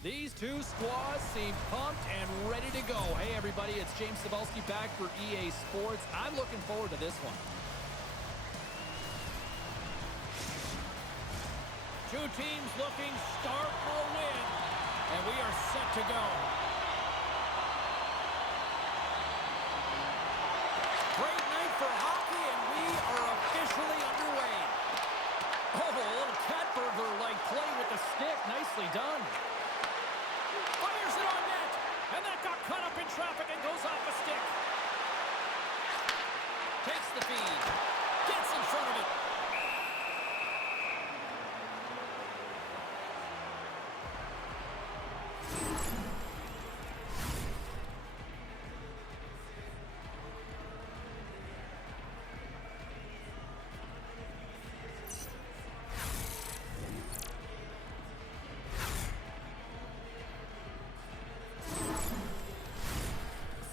These two squads seem pumped and ready to go. Hey, everybody, it's James Cybulski back for EA Sports. I'm looking forward to this one. Two teams looking stark for a win, and we are set to go. Great night for hockey, and we are officially underway. Oh, a little cat burglar-like play with the stick. Nicely done. Fires it on net, and that got caught up in traffic and goes off a stick. Takes the feed, gets in front of it.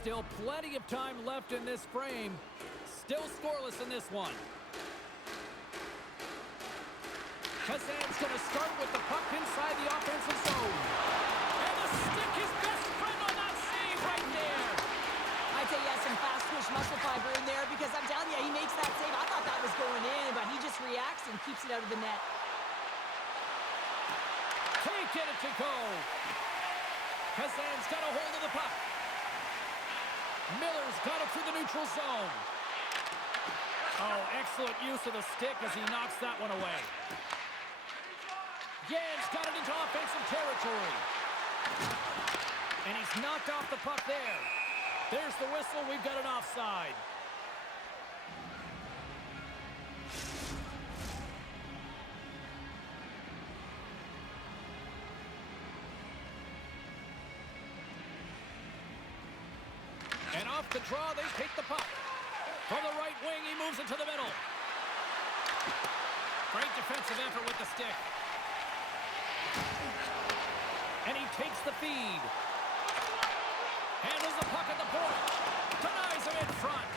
Still plenty of time left in this frame. Still scoreless in this one. Kazan's going to start with the puck inside the offensive zone. And the stick, his best friend on that save right there. I'd say yes, some fast twitch muscle fiber in there because I'm telling you, he makes that save. I thought that was going in, but he just reacts and keeps it out of the net. Can't get it to go. Kazan's got a hold of the puck. Miller's got it through the neutral zone. Oh, excellent use of the stick as he knocks that one away. Jan's got it into offensive territory. And he's knocked off the puck there. There's the whistle. We've got an offside. And off the draw, they take the puck. From the right wing, he moves it to the middle. Great defensive effort with the stick. And he takes the feed. Handles the puck at the point. Denies him in front.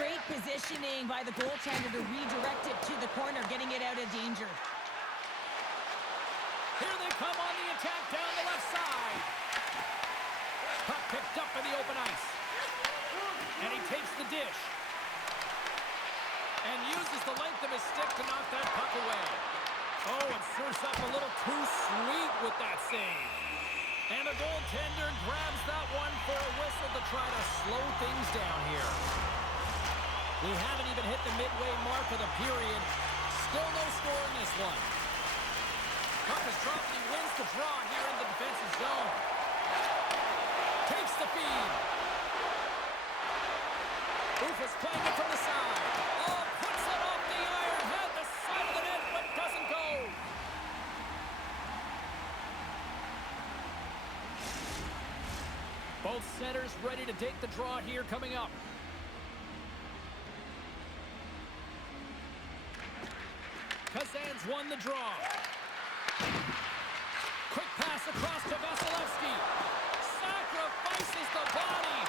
Great positioning by the goaltender to redirect it to the corner, getting it out of danger. Here they come on the attack down the left side. Puck picked up in the open ice. And he takes the dish. And uses the length of his stick to knock that puck away. Oh, and surfs up a little too sweet with that save. And the goaltender grabs that one for a whistle to try to slow things down here. We haven't even hit the midway mark of the period. Still no score in this one. Puck is dropped. He wins the draw here in the defensive zone. Takes the feed. Ufa's playing it from the side. Oh, puts it off the iron. Had the side of the net, but doesn't go. Both centers ready to take the draw here coming up. Kazan's won the draw. Quick pass across to Vasilevsky. Sacrifices the body.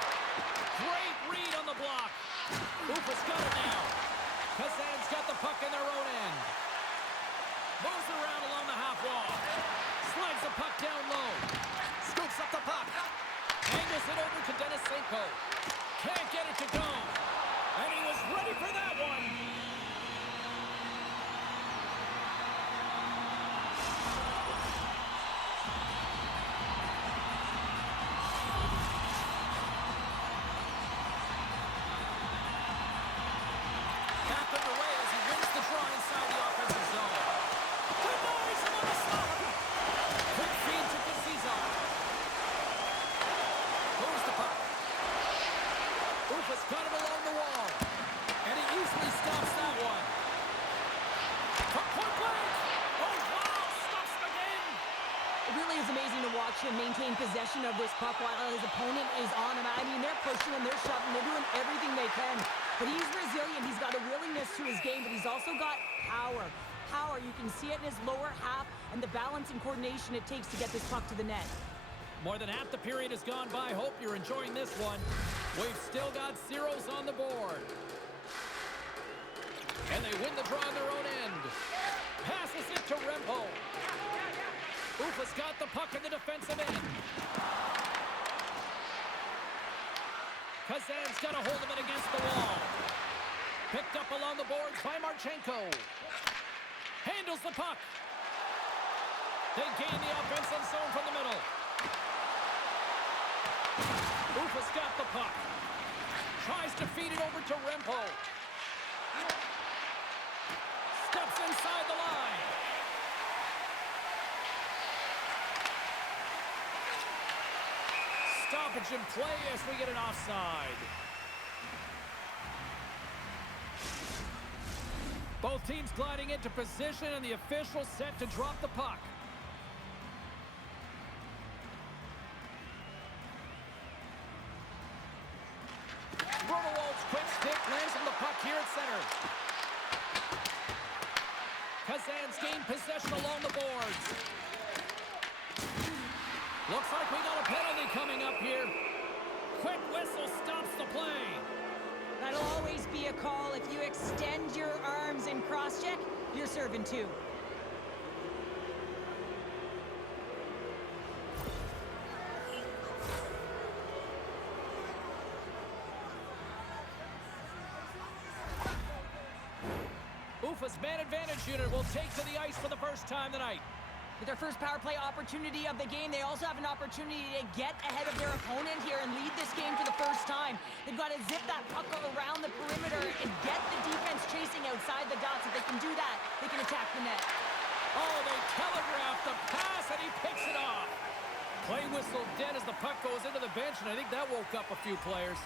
Great read on the block. Ufa's got it now. Kazan's got the puck in their own end. Moves around along the half wall. Slides the puck down low. Scoops up the puck. Angles it over to Denisenko. Can't get it to go. And he was ready for that one. Got him along the wall. And he easily stops that one. From point blank. Oh, wow. Stops him again. It really is amazing to watch him maintain possession of this puck while his opponent is on him. I mean, they're pushing him, they're shoving, they're doing everything they can. But he's resilient. He's got a willingness to his game, but he's also got power. Power. You can see it in his lower half and the balance and coordination it takes to get this puck to the net. More than half the period has gone by. Hope you're enjoying this one. We've still got zeros on the board. And they win the draw on their own end. Passes it to Rempo. Ufa's got the puck in the defensive end. Kazan's got a hold of it against the wall. Picked up along the boards by Marchenko. Handles the puck. They gain the offensive zone from the middle. Ufa's got the puck. Tries to feed it over to Rempo. Steps inside the line. Stoppage in play as we get an offside. Both teams gliding into position, and the official set to drop the puck. Rodewald's quick stick lands on the puck here at center. Kazan's gained possession along the boards. Looks like we got a penalty coming up here. Quick whistle stops the play. That'll always be a call. If you extend your arms and cross-check, you're serving too. Ufa's man advantage unit will take to the ice for the first time tonight. With their first power play opportunity of the game, they also have an opportunity to get ahead of their opponent here and lead this game for the first time. They've got to zip that puck around the perimeter and get the defense chasing outside the dots. If they can do that, they can attack the net. Oh, they telegraphed the pass, and he picks it off. Play whistle dead as the puck goes into the bench, and I think that woke up a few players.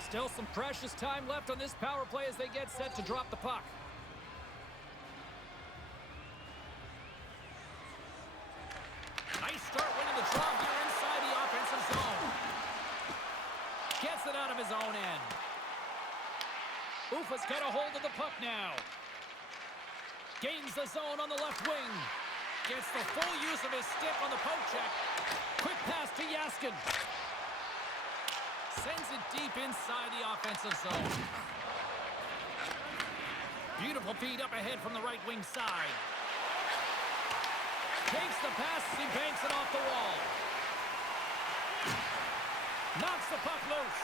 Still some precious time left on this power play as they get set to drop the puck. Nice start winning the draw here inside the offensive zone. Gets it out of his own end. Ufa's got a hold of the puck now. Gains the zone on the left wing. Gets the full use of his stick on the poke check. Quick pass to Yaskin. Sends it deep inside the offensive zone. Beautiful feed up ahead from the right wing side. Takes the pass as he banks it off the wall. Knocks the puck loose.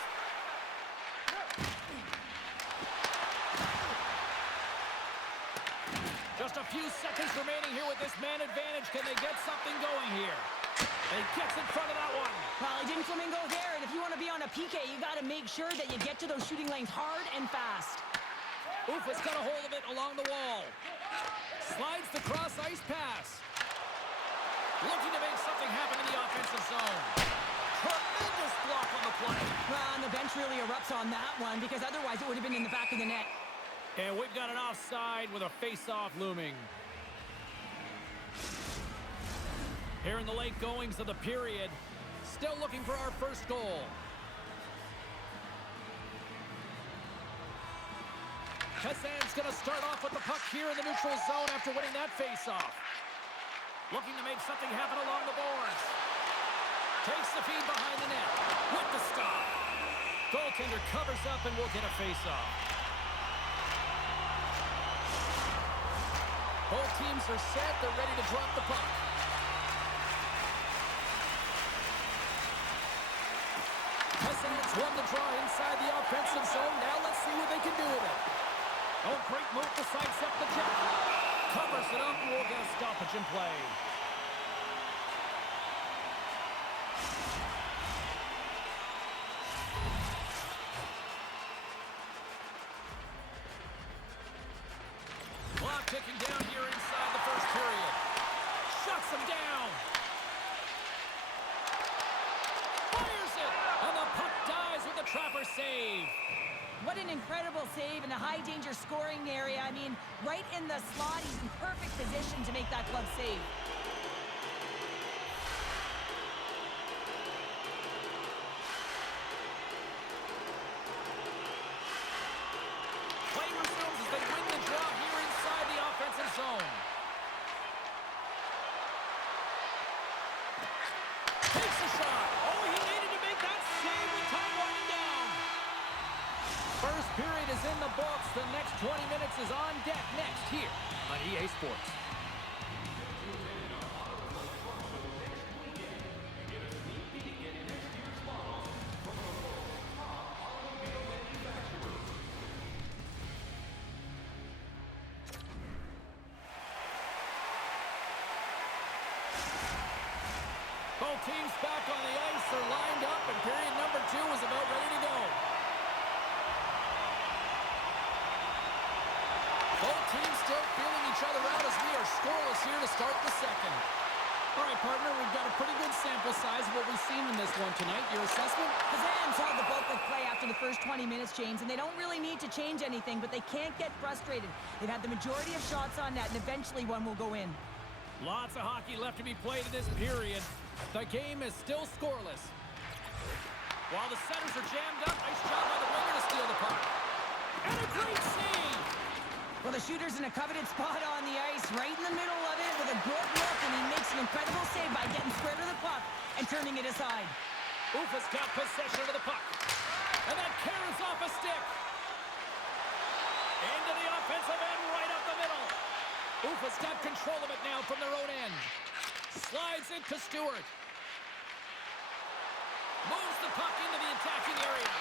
Just a few seconds remaining here with this man advantage. Can they get something going here? They gets in front of that one. Well, he didn't flamingo there, and if you want to be on a PK, you got to make sure that you get to those shooting lanes hard and fast. Ufa's got a hold of it along the wall. Slides the cross-ice pass. Looking to make something happen in the offensive zone. Tremendous block on the play. Well, and the bench really erupts on that one, because otherwise it would have been in the back of the net. And we've got an offside with a face-off looming. Here in the late goings of the period, still looking for our first goal. Kazan's going to start off with the puck here in the neutral zone after winning that face-off. Looking to make something happen along the boards. Takes the feed behind the net. With the stop. Goaltender covers up and will get a face-off. Both teams are set. They're ready to drop the puck. Kazan's won the draw inside the offensive zone. Now let's see what they can do with it. Oh, great move to sidestep the check. Covers it up and we'll get a stoppage in play. Clock ticking down here inside the first period. Shuts him down. Fires it. And the puck dies with the trapper save. What an incredible save in a high-danger scoring area. I mean, right in the slot, he's in perfect position to make that glove save. Play resumes as they win the draw here inside the offensive zone. Takes a shot. Oh, he needed to make that save with time winding down. First period is in the books. The next 20 minutes is on deck next here on EA Sports. teams back on the ice are lined up, and period number 2 is about ready to go. Both teams still feeling each other out as we are scoreless here to start the second. All right, partner, we've got a pretty good sample size of what we've seen in this one tonight. Your assessment? Kazan saw the bulk of play after the first 20 minutes, James, and they don't really need to change anything, but they can't get frustrated. They've had the majority of shots on net, and eventually one will go in. Lots of hockey left to be played in this period. The game is still scoreless. While the centers are jammed up, nice job by the winger to steal the puck. And a great save! Well, the shooter's in a coveted spot on the ice, right in the middle of it with a good look, and he makes an incredible save by getting square to the puck and turning it aside. Ufa's got possession of the puck. And that carries off a stick. Into the offensive end, right up the middle. Ufa's got control of it now from their own end. Slides it to Stewart. Moves the puck into the attacking area.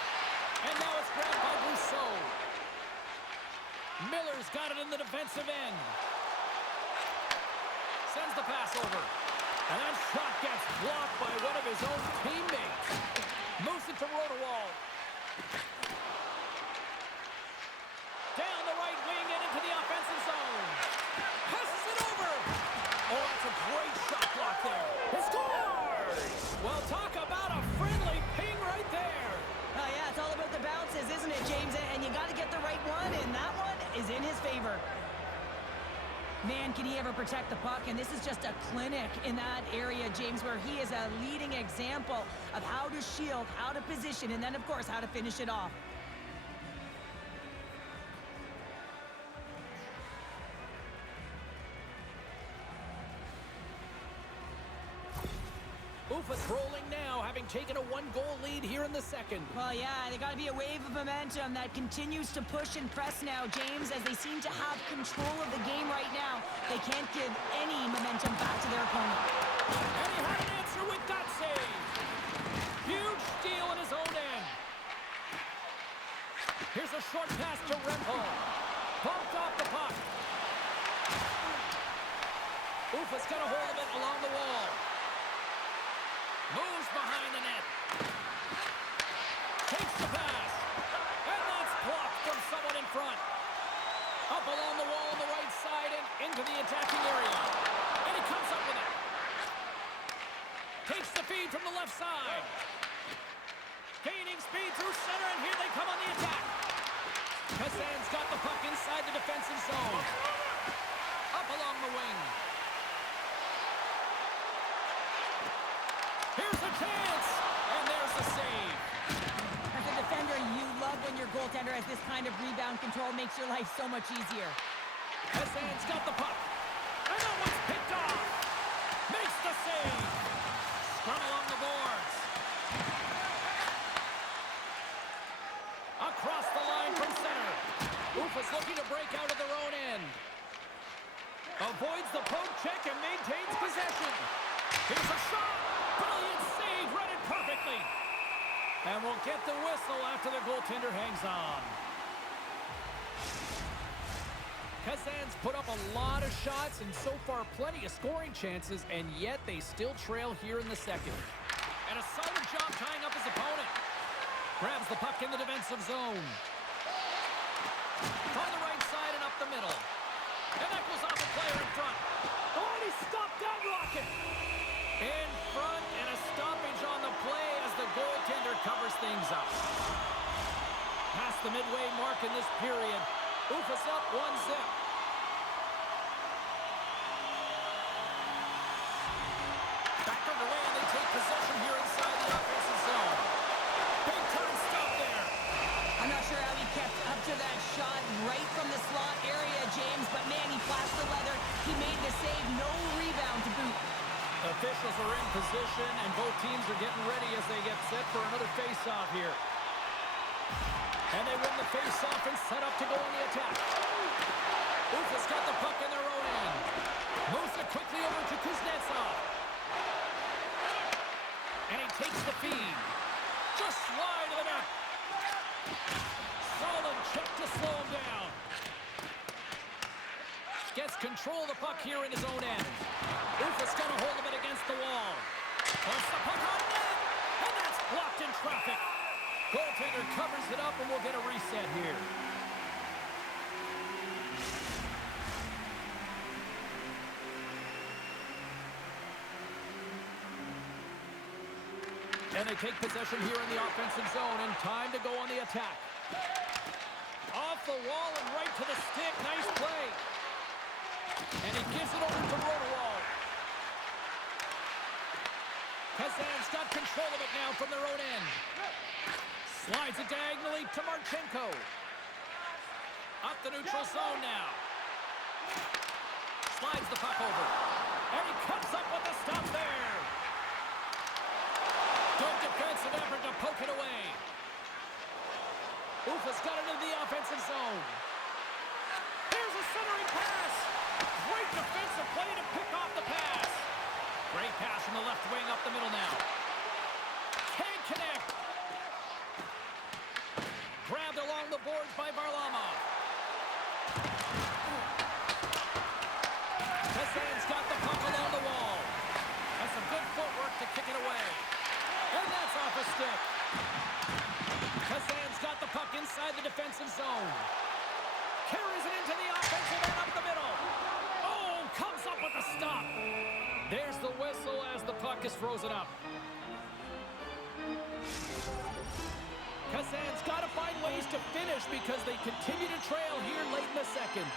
And now it's grabbed by Brousseau. Miller's got it in the defensive end. Sends the pass over. And that shot gets blocked by one of his own teammates. Moves it to Rodewald. Down the right wing and into the offensive zone. Passes it over. Oh, that's a great shot block there. He scores! Well, talk about a friendly ping right there. Oh, yeah, it's all about the bounces, isn't it, James? And you got to get the right one, and that one is in his favor. Man, can he ever protect the puck? And this is just a clinic in that area, James, where he is a leading example of how to shield, how to position, and then, of course, how to finish it off. Ufa's rolling now, having taken a 1-goal lead here in the second. Well, yeah, they got to be a wave of momentum that continues to push and press now, James, as they seem to have control of the game right now. They can't give any momentum back to their opponent. And he had an answer with that save. Huge steal in his own end. Here's a short pass to Rempo. Bumped off the puck. Ufa's got a hold of it along the wall. Moves behind the net. Takes the pass. And that's blocked from someone in front. Up along the wall on the right side and into the attacking area. And he comes up with it. Takes the feed from the left side. Gaining speed through center, and here they come on the attack. Kazan's got the puck inside the defensive zone. Up along the wing. Here's a chance, and there's the save. As a defender, you love when your goaltender has this kind of rebound control. Makes your life so much easier. Kazan's got the puck, and that one's picked off. Makes the save. Scrum along the boards. Across the line from center. Ufa's looking to break out of their own end. Avoids the poke check and maintains possession. Here's a shot. Brilliant save, read it perfectly. And we'll get the whistle after the goaltender hangs on. Kazan's put up a lot of shots and so far plenty of scoring chances, and yet they still trail here in the second. And a solid job tying up his opponent. Grabs the puck in the defensive zone. From the right side and up the middle. And that goes off a player in front. Oh, and he stopped that rocket. In front, and a stoppage on the play as the goaltender covers things up. Past the midway mark in this period. Ufa's up 1-0. Back underway, and they take possession here inside the offensive zone. Big time stop there. I'm not sure how he kept up to that shot right from the slot area, James, but man, he flashed the leather. He made the save, no rebound to boot. Officials are in position, and both teams are getting ready as they get set for another face-off here. And they win the face-off and set up to go on the attack. Ufa's got the puck in their own end. Moves it quickly over to Kuznetsov. And he takes the feed. Just slide to the net. Solid check to slow him down. Gets control of the puck here in his own end. Ufa's got a hold of it against the wall. Puts the puck on net, and that's blocked in traffic. Goaltender covers it up, and we'll get a reset here. And they take possession here in the offensive zone, and time to go on the attack. Off the wall and right to the stick. Nice play. And he gives it over to Rodewald. Kazan's got control of it now from their own end. Slides it diagonally to Marchenko. Up the neutral zone now. Slides the puck over. And he comes up with the stop there. Good defensive effort to poke it away. Ufa's got it into the offensive zone. Here's a centering pass. Great defensive play to pick off the pass. Great pass from the left wing up the middle now. Can't connect. Grabbed along the boards by Varlamov. Kazan's got the puck along the wall. Has some good footwork to kick it away. And that's off a stick. Kazan's got the puck inside the defensive zone. Carries it into the offensive end up the middle. Oh, comes up with a stop. There's the whistle as the puck is frozen up. Kazan's got to find ways to finish because they continue to trail here late in the second.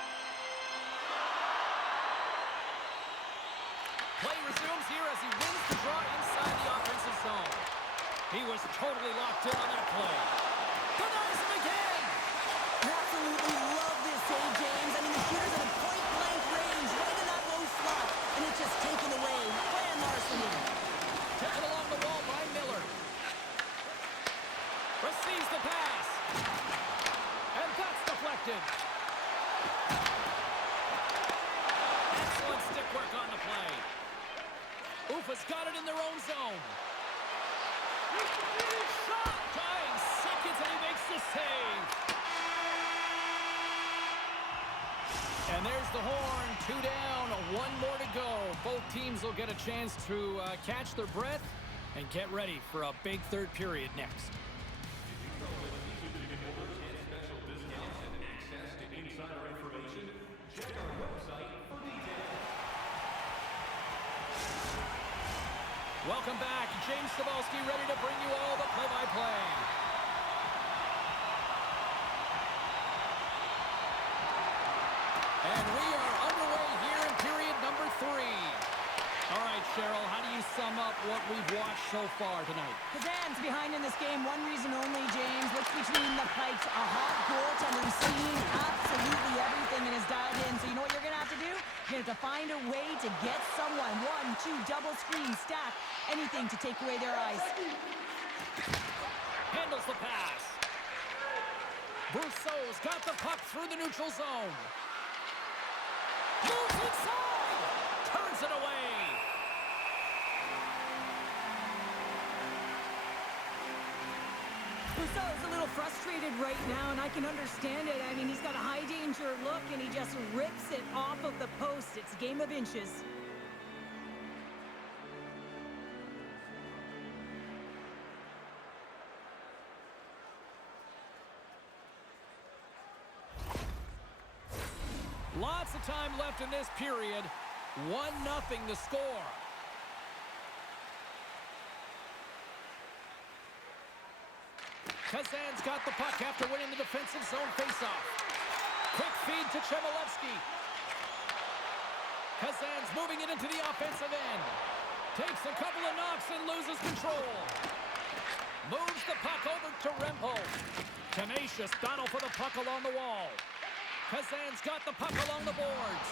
Play resumes here as he wins the draw inside the offensive zone. He was totally locked in on that play. Denies him again. Absolutely love this save, James. I mean, the shooter's at a point-blank range, right in that low slot, and it's just taken away. Grand larceny. Taken along the wall by Miller. Receives the pass. And that's deflected. Excellent stick work on the play. Ufa's got it in their own zone. Shot! Dying seconds, and he makes the save. And there's the horn. 2 down, 1 more to go. Both teams will get a chance to catch their breath and get ready for a big third period next. Welcome back. James Cebulski ready to bring you all the play-by-play. And we are underway here in period number 3. All right, Cheryl, how do you sum up what we've watched so far tonight? Kazan's behind in this game. One reason only, James. Looks between the pipes. A hot goaltender who's seen absolutely everything and is dialed in. So you know what you're going to have to do? You're going to have to find a way to get someone. 1, 2, double screen, stack, anything to take away their eyes. Handles the pass. Brousseau's got the puck through the neutral zone. Moves inside. Turns it away. Brousseau's a little frustrated right now, and I can understand it. I mean, he's got a high-danger look, and he just rips it off of the post. It's a game of inches. Lots of time left in this period. 1-0 the score. Kazan's got the puck after winning the defensive zone faceoff. Quick feed to Chmelevski. Kazan's moving it into the offensive end. Takes a couple of knocks and loses control. Moves the puck over to Rempel. Tenacious battle for the puck along the wall. Kazan's got the puck along the boards.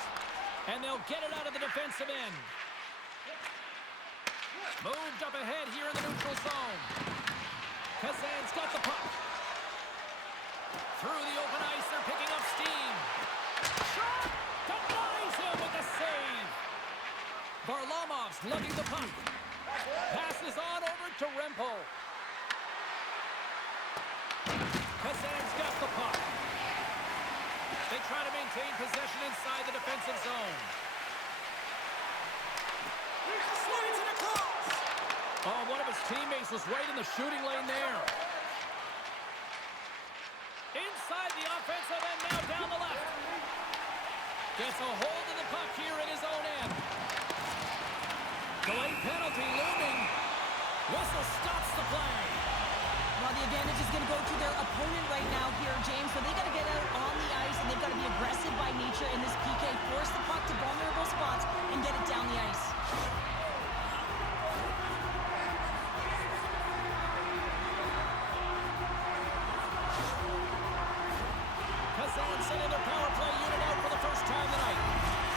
And they'll get it out of the defensive end. Moved up ahead here in the neutral zone. Kazan's got the puck. Through the open ice, they're picking up steam. Shot! Denies him with the save. Varlamov's lugging the puck. Passes on over to Rempel. Kazan's got the puck. They try to maintain possession inside the defensive zone. Slides it across. his teammates was right in the shooting lane there. Inside the offensive end, now down the left. Gets a hold of the puck here in his own end. Delayed penalty looming. Whistle stops the play. Well, the advantage is going to go to their opponent right now here, James. So they got to get out on the ice, and they've got to be aggressive by nature in this PK. Force the puck to vulnerable spots and get it down the ice. Kazan sending their power play unit out for the first time tonight.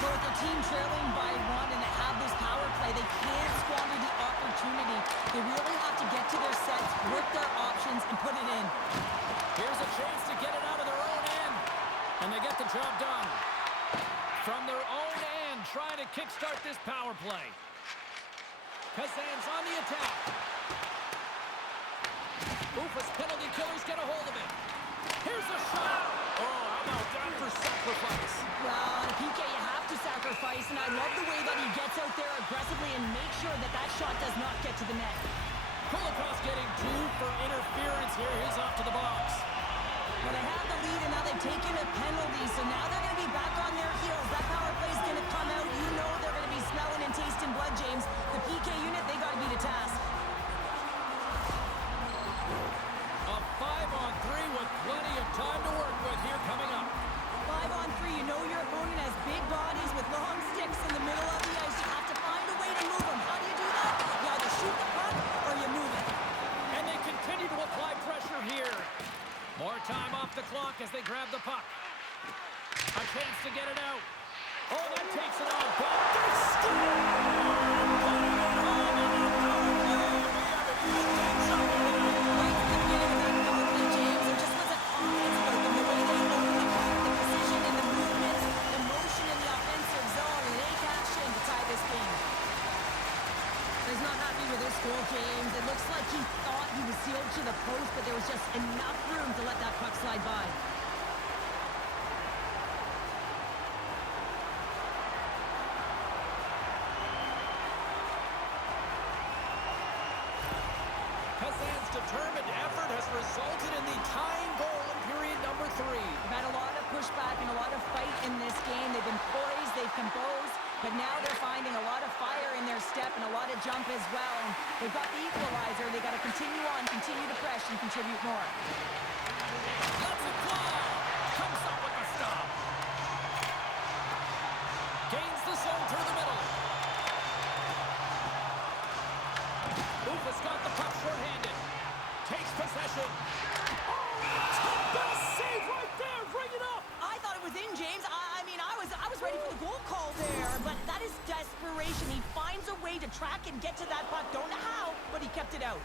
So with their team trailing by one and they have this power play, they can't squander the opportunity. They really have to get to their sets, work their options, and put it in. Here's a chance to get it out of their own end. And they get the job done. From their own end, trying to kickstart this power play. Kazan's on the attack. Ufa's penalty killers get a hold of it. Here's a shot. Oh, how about that for sacrifice? Well, on a PK, you have to sacrifice, and I love the way that he gets out there aggressively and makes sure that that shot does not get to the net. Kulikov's getting 2 for interference here. He's off to the box. Well, they have the lead, and now they've taken a penalty, so now they're going to be back on their heels. That power play is going to come out. You know they're going to be smelling and tasting blood, James. The PK unit, they got to be the task. A 5-on-3 with plenty of time to work with here coming up. 5-on-3, you know your opponent has big bodies with long sticks in the middle of the ice. You have to find a way to move them. How do you do that? You either shoot the puck or you move it. And they continue to apply pressure here. More time off the clock as they grab the puck. A chance to get it out. Oh, that takes it on. But they steal it! James. It looks like he thought he was sealed to the post, but there was just enough room to let that puck slide by. Kazan's determined effort has resulted in the tying goal in period number 3. They've had a lot of pushback and a lot of fight in this game. They've been poised, they've composed, but now they're finding a lot of fire in their step and a lot of jump as well. And they've got the equalizer. They've got to continue on, continue to press, and contribute more. Let's it fly! Comes up with a stop. Gains the zone through the middle. Ufa's got the puck short-handed. Takes possession. Oh, best save right there. Bring it up. I thought it was in, James. I was ready for the goal call there, but that is desperation. He finds a way to track and get to that puck. Don't know how, but he kept it out.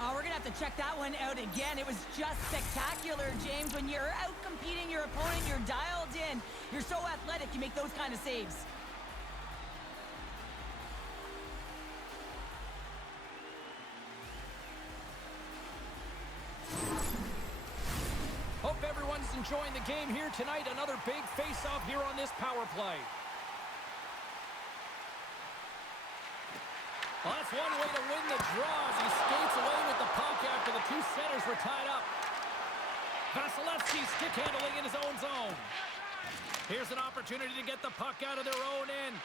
Oh, we're going to have to check that one out again. It was just spectacular, James. When you're out competing your opponent, you're dialed in. You're so athletic, you make those kind of saves. Hope everyone's enjoying the game here tonight. Another big face-off here on this power play. Well, that's one way to win the draw as he skates away with the puck after the 2 centers were tied up. Vasilevsky stick handling in his own zone. Here's an opportunity to get the puck out of their own end.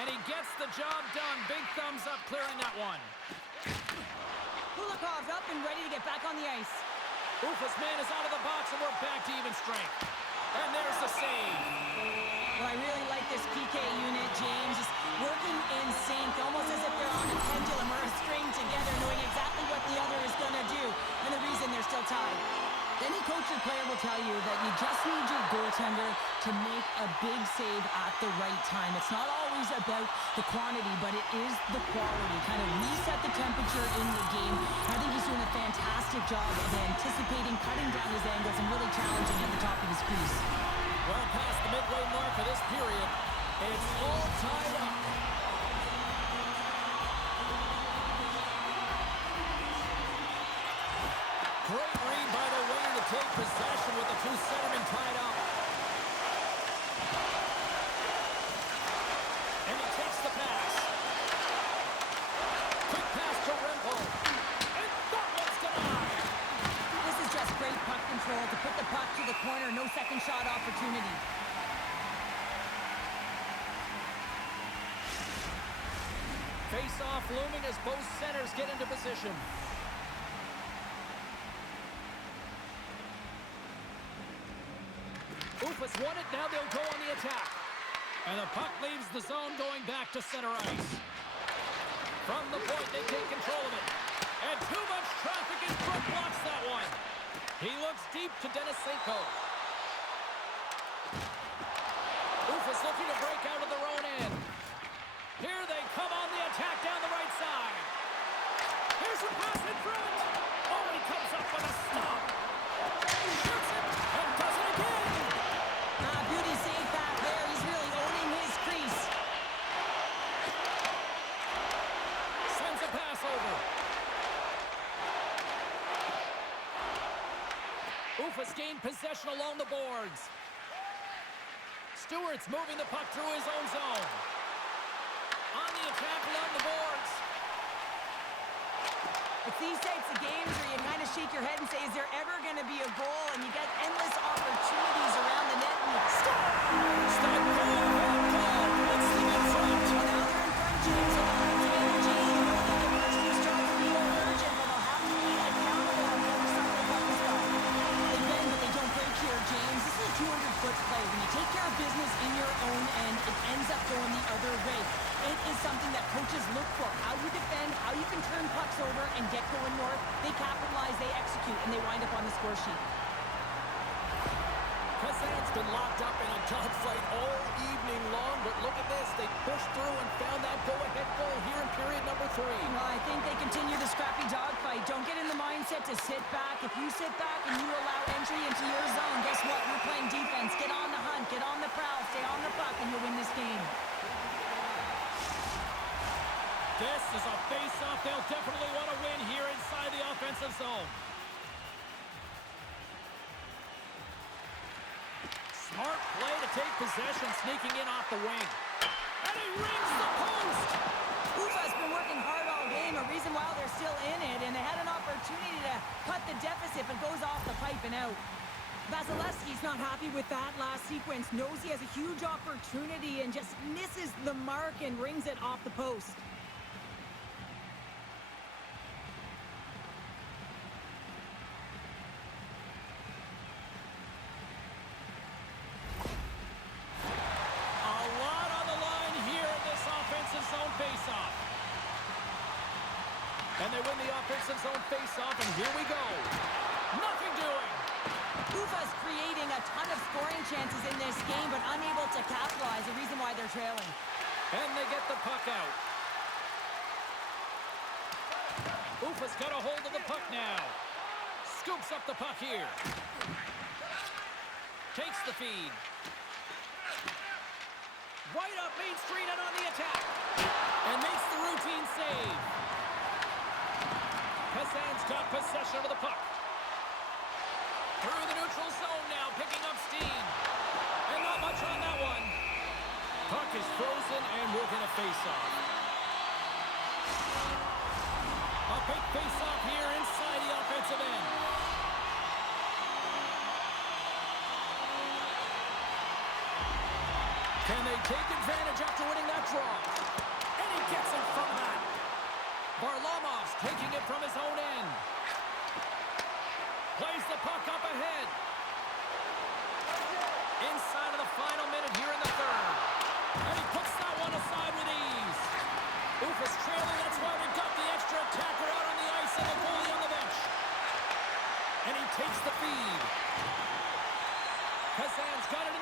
And he gets the job done. Big thumbs up clearing that one. Kulikov's up and ready to get back on the ice. Ufa's man is out of the box, and we're back to even strength. And there's the save. Well, I really like this PK unit, James. Just working in sync, almost as if they're on a pendulum or a string together, knowing exactly what the other is going to do, and the reason they're still tied. Any coach or player will tell you that you just need your goaltender to make a big save at the right time. It's not always about the quantity, but it is the quality. Kind of reset the temperature in the game. I think he's doing a fantastic job of anticipating, cutting down his angles, and really challenging at the top of his crease. Well past the midway mark of this period, it's all tied up. Great read by the winger to take possession with the 2 centermen tied up. And he takes the pass. Quick pass to Rempel. put the puck to the corner. No second shot opportunity. Face-off looming as both centers get into position. Ufa's won it. Now they'll go on the attack. And the puck leaves the zone going back to center ice. From the point, they take control of it. And too much traffic in front blocks that one. He looks deep to Denisenko. Ufa's looking to break out of their own end. Here they come on the attack down the right side. Here's a pass in front. Oh, he comes up with a stop. Shoots it and does it again. Beauty save back there. He's really owning his crease. Sends a pass over. Ufa's gained possession along the boards. Stewart's moving the puck through his own zone. On the attack along the boards. It's these types of games where you kind of shake your head and say, is there ever going to be a goal? And you get endless opportunities around the net. And stop! Stop! Let's see in front. Well, now they're in front, James. A lot of energy. You know that the first two starts will be more urgent, but they'll have to be accountable on the other side of the puck as well. They bend, but they don't break here, James. This is a 200-foot play. When you take care of business in your own end, it ends up going the other way. It is something that coaches look for. How you defend, how you can turn pucks over and get going north. They capitalize, they execute, and they wind up on the score sheet. Kazan's been locked up in a dogfight all evening long, but look at this. They pushed through and found that go-ahead goal here in period number 3. Well, I think they continue the scrappy dogfight. Don't get in the mindset to sit back. If you sit back and you allow entry into your zone, guess what? You're playing defense. Get on the hunt, get on the prowl, stay on the puck, and you'll win this game. This is a face-off they'll definitely want to win here inside the offensive zone. Smart play to take possession, sneaking in off the wing. And he rings the post! Ufa's been working hard all game, a reason why they're still in it, and they had an opportunity to cut the deficit, but goes off the pipe and out. Vasilevsky's not happy with that last sequence, knows he has a huge opportunity and just misses the mark and rings it off the post. Zone face-off. And they win the offensive zone face-off, and here we go. Nothing doing. Ufa's creating a ton of scoring chances in this game, but unable to capitalize, the reason why they're trailing. And they get the puck out. Ufa's got a hold of the puck now. Scoops up the puck here. Takes the feed. Right up Main Street and on the attack. And makes the routine save. Kazan's got possession of the puck. Through the neutral zone now, picking up steam. And not much on that one. Puck is frozen, and we're going to face off. A big face-off here inside the offensive end. Can they take advantage after winning that draw? And he gets in front of that. Varlamov's taking it from his own end. Plays the puck up ahead. Inside of the final minute here in the third. And he puts that one aside with ease. Ufa's trailing, that's why we got the extra attacker out on the ice and the goalie on the bench. And he takes the feed. Kazan's got it in